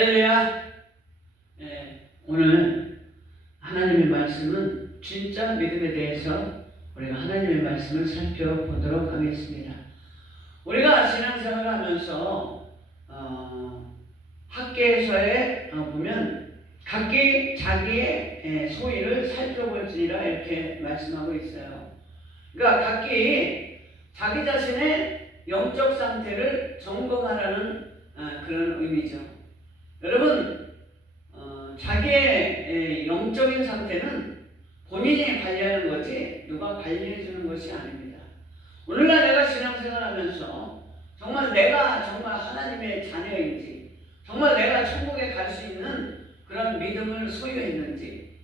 할렐루야. 오늘 하나님의 말씀은 진짜 믿음에 대해서 우리가 하나님의 말씀을 살펴보도록 하겠습니다. 우리가 신앙생활을 하면서 학계에서의 보면 각기 자기의 소위를 살펴볼지니라 이렇게 말씀하고 있어요. 그러니까 각기 자기 자신의 영적 상태를 점검하라는 그런 의미죠. 여러분, 자기의 영적인 상태는 본인이 관리하는 거지 누가 관리해 주는 것이 아닙니다. 오늘날 내가 신앙생활 하면서 정말 내가 정말 하나님의 자녀인지, 정말 내가 천국에 갈 수 있는 그런 믿음을 소유했는지,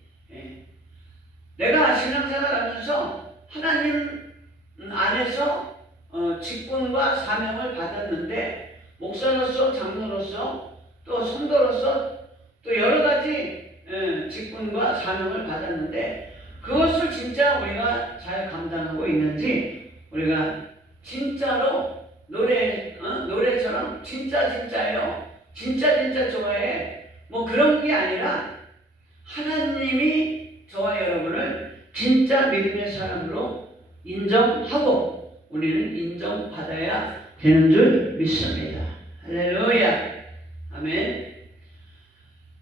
내가 신앙생활 하면서 하나님 안에서 직분과 사명을 받았는데, 목사로서, 장로로서, 또 성도로서 또 여러 가지 직분과 사명을 받았는데 그것을 진짜 우리가 잘 감당하고 있는지, 우리가 진짜로 노래처럼 진짜예요, 진짜 좋아해, 뭐 그런 게 아니라 하나님이 저와 여러분을 진짜 믿음의 사람으로 인정하고 우리는 인정받아야 되는 줄 믿습니다. 할렐루야. 아멘.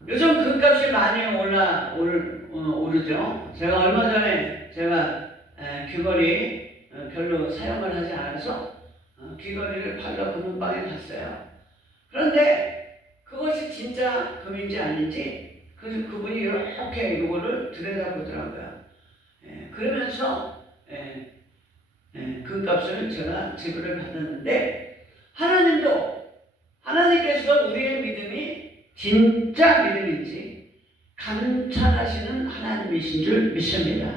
요즘 금값이 많이 오르죠. 제가 얼마 전에 귀걸이 별로 사용을 하지 않아서 귀걸이를 팔러 금은방에 갔어요. 그런데 그것이 진짜 금인지 아닌지 그분이 이렇게 이거를 들여다보더라고요. 그러면서 금값을 제가 지불을 받았는데, 하나님께서 우리의 믿음이 진짜 믿음인지 감찰하시는 하나님이신 줄 믿습니다.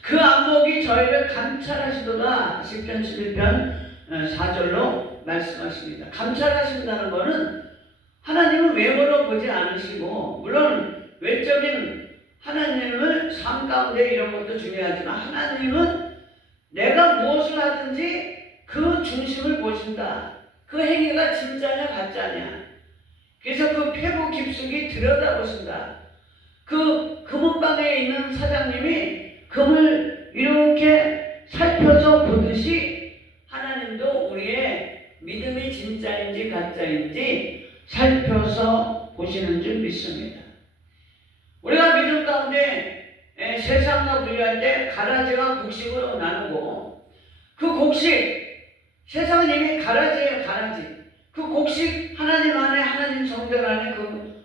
그 안목이 저희를 감찰하시도다. 시편 11편 4절로 말씀하십니다. 감찰하신다는 것은 하나님은 외모로 보지 않으시고, 물론 외적인 하나님을 삶 가운데 이런 것도 중요하지만 하나님은 내가 무엇을 하든지 그 중심을 보신다. 그 행위가 진짜냐 가짜냐. 그래서 그 폐부 깊숙이 들여다보신다. 그 금은방에 있는 사장님이 금을 이렇게 살펴서 보듯이 하나님도 우리의 믿음이 진짜인지 가짜인지 살펴서 보시는 줄 믿습니다. 우리가 믿음 가운데 세상과 분류할 때 가라지와 곡식으로 나누고, 그 곡식, 세상은 이미 가라지예요, 가라지. 그 곡식, 하나님 안에, 하나님 성전 안에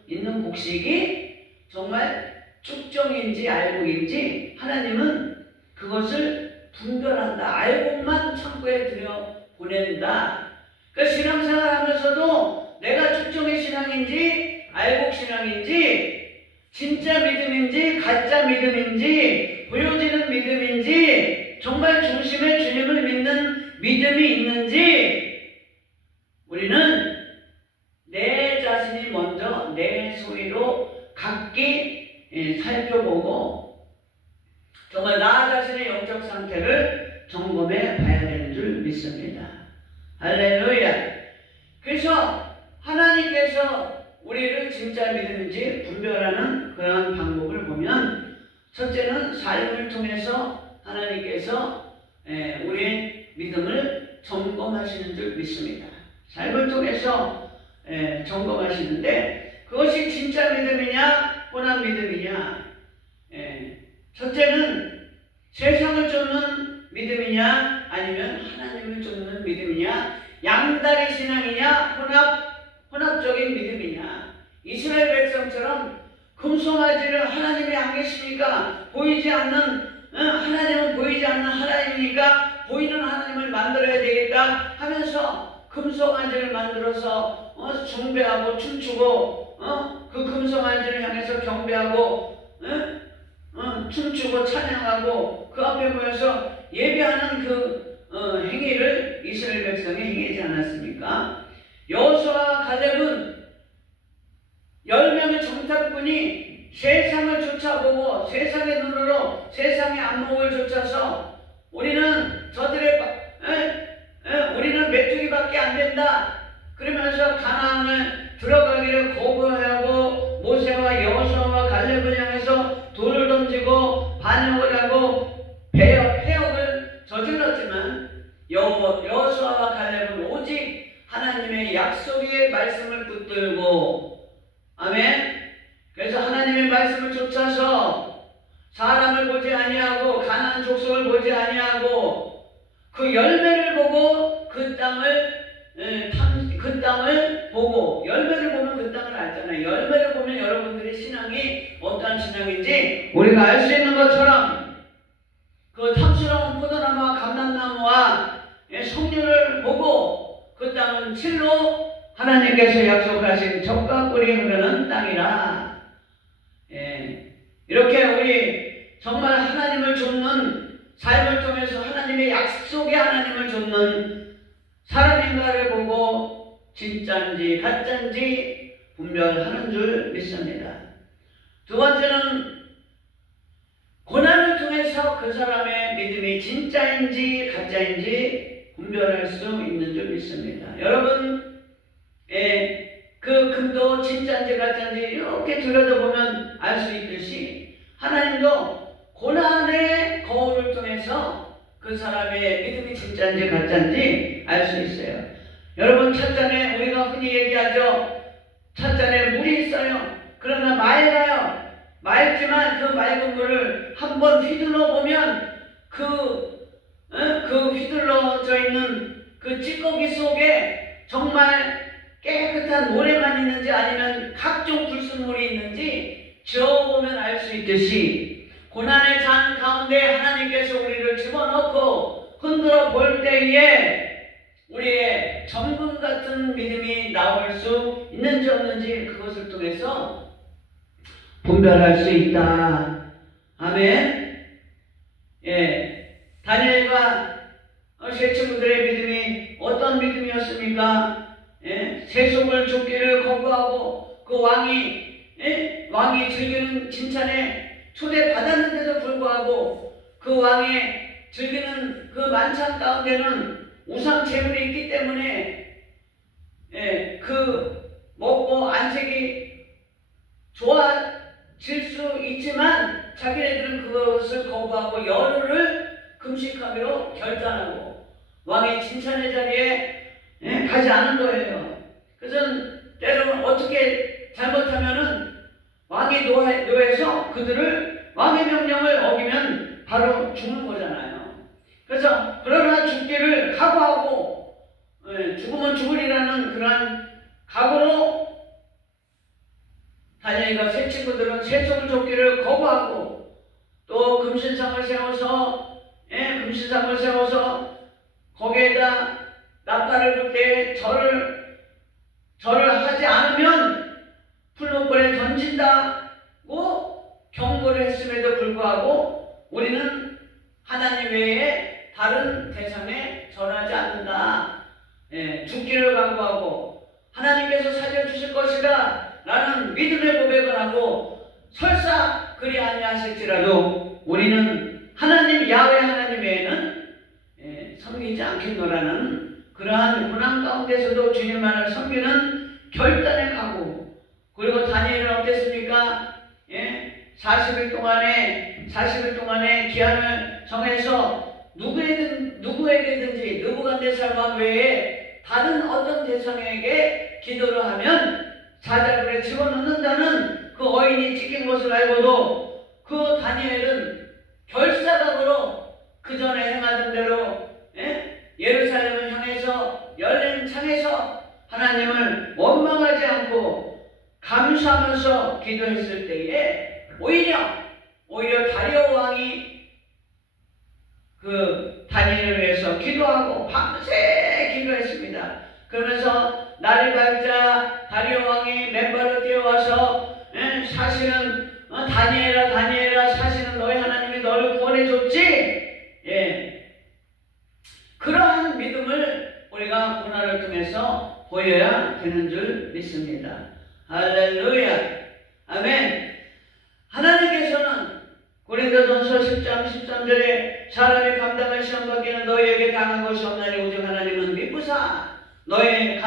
있는 곡식이 정말 쭉정인지 알곡인지 하나님은 그것을 분별한다. 알곡만 창고에 들여 보낸다. 그러니까 신앙생활 하면서도 내가 쭉정의 신앙인지 알곡 신앙인지, 진짜 믿음인지 가짜 믿음인지, 보여지는 믿음인지, 정말 중심에 주님을 믿는 믿음이 있는지, 우리는 내 자신이 먼저 내 소위로 각기 살펴보고 정말 나 자신의 영적 상태를 점검해 봐야 되는 줄 믿습니다. 할렐루야. 그래서 하나님께서 우리를 진짜 믿음인지 분별하는 그런 방법을 보면, 첫째는 삶을 통해서 하나님께서 우리의 믿음을 점검하시는 줄 믿습니다. 삶을 통해서 점검하시는데, 그것이 진짜 믿음이냐 혼합 믿음이냐. 첫째는 세상을 쫓는 믿음이냐 아니면 하나님을 쫓는 믿음이냐, 양다리 신앙이냐 혼합적인 믿음이냐. 이스라엘 백성처럼 금송아지를 하나님이 안 계시니까 보이지 않는, 하나님은 보이지 않는 하나님이니까 보이는 하나님을 만들어야 되겠다 하면서 금송아지를 만들어서 숭배하고 춤추고, 그 금송아지를 향해서 경배하고, 춤추고 찬양하고 그 앞에 모여서 예배하는 그 행위를 이스라엘 백성이 행하지 않았습니까? 여호수아와 갈렙은 10명의 정탐꾼이 세상을 쫓아보고 세상의 눈으로 세상의 안목을 쫓아서 우리는 메뚜기밖에 안 된다 그러면서 가나안을 들어가기를 거부하여 아멘. 그래서 하나님의 말씀을 쫓아서 사람을 보지 아니하고 가난한 족속을 보지 아니하고 그 열매를 보고 그 땅을 보고, 열매를 보면 그 땅을 알잖아요. 열매를 보면 여러분들의 신앙이 어떠한 신앙인지 우리가 알 수 있는 것처럼 그 탐스러운 포도나무와 감람나무와 석류를 보고 그 땅은 실로 하나님께서 약속하신 젖과 꿀이 흐르는 땅이라. 이렇게 우리 정말 하나님을 좇는 삶을 통해서 하나님의 약속의 하나님을 좇는 사람인가를 보고 진짜인지 가짜인지 분별하는 줄 믿습니다. 두 번째는 고난을 통해서 그 사람의 믿음이 진짜인지 가짜인지 분별할 수 있는 줄 믿습니다. 여러분, 그 금도 진짜인지 가짜인지 이렇게 들여다보면 알 수 있듯이 하나님도 고난의 거울을 통해서 그 사람의 믿음이 진짜인지 가짜인지 알 수 있어요. 여러분, 찻잔에 우리가 흔히 얘기하죠. 찻잔에 물이 있어요. 그러나 맑아요. 맑지만 그 맑은 물을 한번 휘둘러 보면 그 휘둘러져 있는 그 찌꺼기 속에 정말 깨끗한 모래만 있는지 아니면 각종 불순물이 있는지 저어보면 알 수 있듯이 고난의 잔 가운데 하나님께서 우리를 집어넣고 흔들어 볼 때에 우리의 정금 같은 믿음이 나올 수 있는지 없는지 그것을 통해서 분별할 수 있다. 아멘. 다니엘과 세 친구들의 믿음이 어떤 믿음이었습니까? 세속을 쫓기를 거부하고 그 왕이 즐기는 칭찬에 초대받았는데도 불구하고 그 왕의 즐기는 그 만찬 가운데는 우상 제물이 있기 때문에 그 먹고 안색이 좋아질 수 있지만 자기네들은 그것을 거부하고 열흘을 금식하기로 결단하고 왕의 칭찬의 자리에 가지 않은 거예요. 그래서 때로는 어떻게 잘못하면은 왕이 노해서 그들을 왕의 명령을 어기면 바로 죽는 거잖아요. 그래서 그러나 죽기를 각오하고 죽으면 죽으리라는 그러한 각오로 다니엘과 세 친구들은 세속을 쫓기를 거부하고 또 금신상을 세워서 거기에다 나팔을 불 때 절을 하지 않으면 풀무불에 던진다고 경고를 했음에도 불구하고 우리는 하나님 외에 다른 대상에 절하지 않는다. 죽기를 각오하고 하나님께서 살려주실 것이다 라는 믿음의 고백을 하고 설사 그리 아니하실지라도 우리는 하나님 야훼 하나님 외에는 섬기지 않겠노라는 그러한 고난 가운데서도 주님만을 섬기는 결단의 각오. 그리고 다니엘은 어땠습니까? 40일 동안에 기한을 정해서 누구에게든지 느부갓네살 왕 외에 다른 어떤 대상에게 기도를 하면 사자굴에 집어넣는다는 그 어인이 찍힌 것을 알고도 그 다니엘은 결사각으로 그 전에 행하던 대로 예루살렘을 향해서 열린 창에서 하나님을 원망하지 않고 감사하면서 기도했을 때에 오히려 다리오 왕이 그 다니엘을 위해서 기도하고 밤새 기도했습니다. 그러면서 날이 밝자 다리오 왕이 맨발로 뛰어와서 사실은 다니엘아 사실은 너희 하나님이 너를 구원해줬지. 그러한 믿음을 우리가 고난을 통해서 보여야 되는 줄 믿습니다. 할렐루야. 아멘. 하나님께서는 고린도전서 10장 13절에 사람이 감당할 시험 받기는 너희에게 당한 것이 없나니 오직 하나님은 미쁘사 너희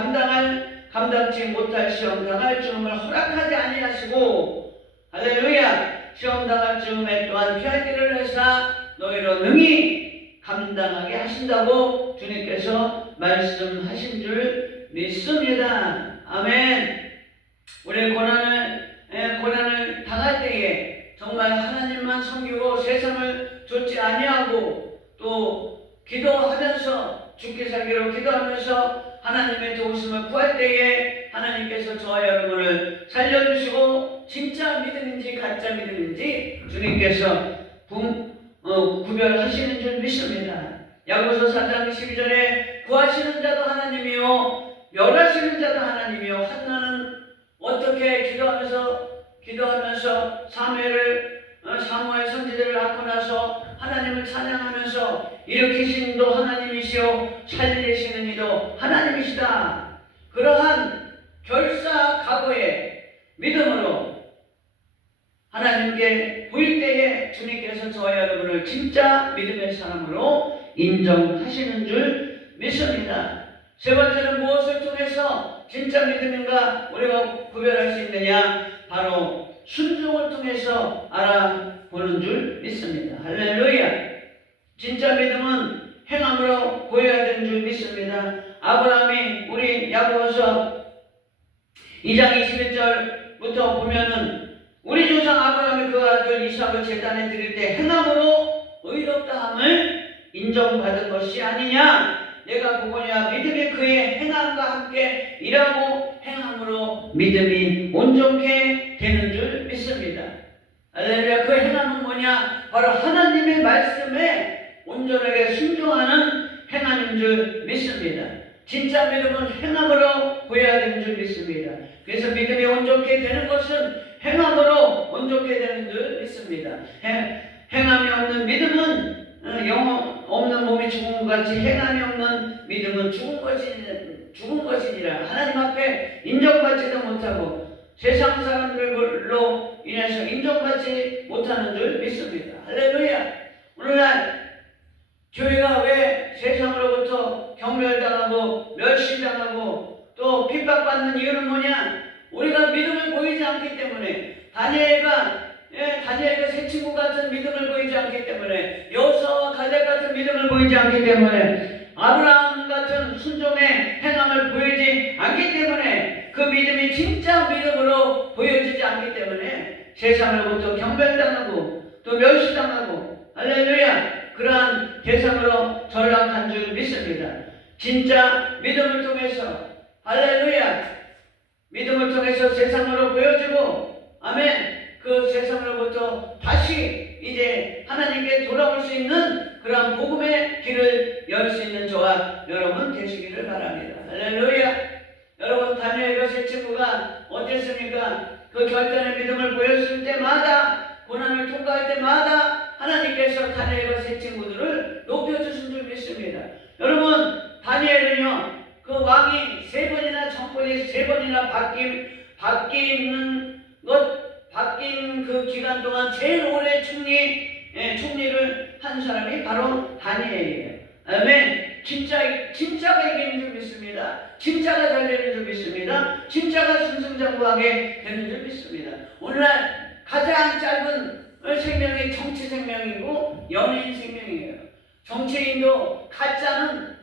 감당치 못할 시험 당할 즈음을 허락하지 아니하시고 할렐루야. 시험 당할 즈음에 또한 피할 길을 내사 너희로 능히 감당하게 하신다고 주님께서 말씀하신 줄 믿습니다. 아멘. 우리의 고난을 세상을 좇지 아니하고 또 기도하면서 죽기 살기로 기도하면서 하나님의 도우심을 구할 때에 하나님께서 저와 여러분을 살려주시고 진짜 믿음인지 가짜 믿음인지 주님께서 구별하시는 줄 믿습니다. 야고보서 4장 12절에 구하시는 자도 하나님이요 멸하시는 자도 하나님이요 한나는 어떻게 기도하면서 사무엘 선지자를 낳고 나서 하나님을 찬양하면서 일으키신 이도 하나님이시요 살리시는 이도 하나님이시다. 그러한 결사각오의 믿음으로 하나님께 구일 때에 주님께서 저와 여러분을 진짜 믿음의 사람으로 인정하시는 줄 믿습니다. 세 번째는 무엇을 통해서 진짜 믿음인가 우리가 구별할 수 있느냐? 바로 순종을 통해서 알아보는 줄 믿습니다. 할렐루야. 진짜 믿음은 행함으로 보여야 되는 줄 믿습니다. 아브라함이 우리 야고보서 2장 21절부터 보면은 우리 조상 아브라함이 그 아들 이삭을 제단에 드릴 때 행함으로 의롭다함을 인정받은 것이 아니냐. 내가 보거냐 믿음이 그의 행함과 함께 일하고 행함으로 믿음이 온전케 되는 줄 믿습니다. 할렐루야. 그 행함은 뭐냐? 바로 하나님의 말씀에 온전하게 순종하는 행함인 줄 믿습니다. 진짜 믿음은 행함으로 보여야 되는 줄 믿습니다. 그래서 믿음이 온전케 되는 것은 행함으로 온전케 되는 줄 믿습니다. 행함이 없는 믿음은 영혼 없는 몸이 죽은 것 같이 행함이 없는 믿음은 죽은 것이니라. 하나님 앞에 인정받지도 못하고 세상 사람들로 인해서 인정받지 못하는 줄 믿습니다. 할렐루야. 오늘날 교회가 왜 세상으로부터 경멸당하고 멸시당하고 또 핍박받는 이유는 뭐냐? 우리가 믿음을 보이지 않기 때문에 다니엘과 새 친구 같은 믿음을 보이지 않기 때문에 여호수아와 갈렙 같은 믿음을 보이지 않기 때문에 아브라함 같은 순종의 행함을 보이지 않기 때문에 그 믿음이 진짜 믿음으로 보여지지 않기 때문에 세상으로부터 경멸당하고 또 멸시당하고 할렐루야 그러한 대상으로 전락한 줄 믿습니다. 진짜 믿음을 통해서 할렐루야 믿음을 통해서 세상으로 보여지고 아멘 그 세상으로부터 다시 이제 하나님께 돌아올 수 있는 그러한 복음의 길을 열 수 있는 저와 여러분 되시기를 바랍니다. 할렐루야. 여러분 다니엘과 세 친구가 어땠습니까? 그 결단의 믿음을 보였을 때마다 고난을 통과할 때마다 하나님께서 다니엘과 세 친구들을 높여주신 줄 믿습니다. 여러분 다니엘은요 그 왕이 세 번이나 정권이 세 번이나 바뀐 그 기간 동안 제일 오래 총리를 한 사람이 바로 다니엘이에요. 아멘. 진짜가 이기는 줄 믿습니다. 진짜가 잘 되는 줄 믿습니다. 진짜가 승승장구하게 되는 줄 믿습니다. 오늘날 가장 짧은 생명이 정치 생명이고 연예인 생명이에요. 정치인도 가짜는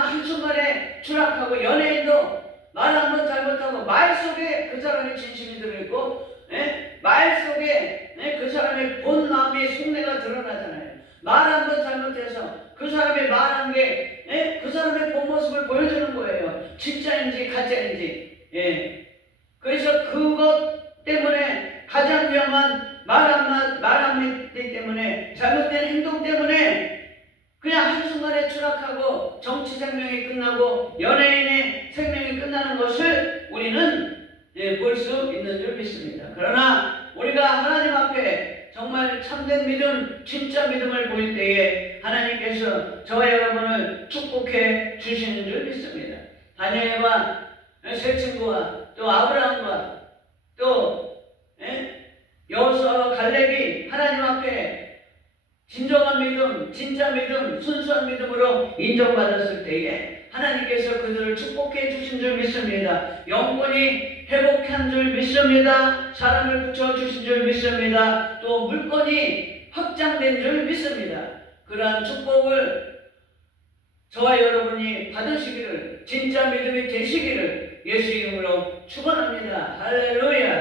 한순간에 추락하고 연예인도 말 한 번 잘못하고 말 속에 그 사람의 진심이 들어있고 말 속에 그 사람의 본 마음의 속내가 드러나잖아요. 말 한 번 잘못해서 그 사람의 말한 게 그 사람의 본 모습을 보여주는 거예요. 진짜인지 가짜인지. 그래서 그것 때문에 가장 위험한 말 한마디 때문에 잘못된 행동 때문에 그냥 한순간에 추락하고 정치 생명이 끝나고 연예인의 생명이 끝나는 것을 우리는 볼 수 있는 줄 믿습니다. 그러나 우리가 하나님 앞에 정말 참된 믿음, 진짜 믿음을 보일 때에 하나님께서 저와 여러분을 축복해 주시는 줄 믿습니다. 다니엘과 세 친구와 또 아브라함과 또 여호수아와 갈렙이 하나님 앞에 진정한 믿음, 진짜 믿음, 순수한 믿음으로 인정받았을 때에 하나님께서 그들을 축복해 주신 줄 믿습니다. 영권이 회복한 줄 믿습니다. 사람을 붙여주신 줄 믿습니다. 또 물건이 확장된 줄 믿습니다. 그러한 축복을 저와 여러분이 받으시기를 진짜 믿음이 되시기를 예수 이름으로 축원합니다. 할렐루야.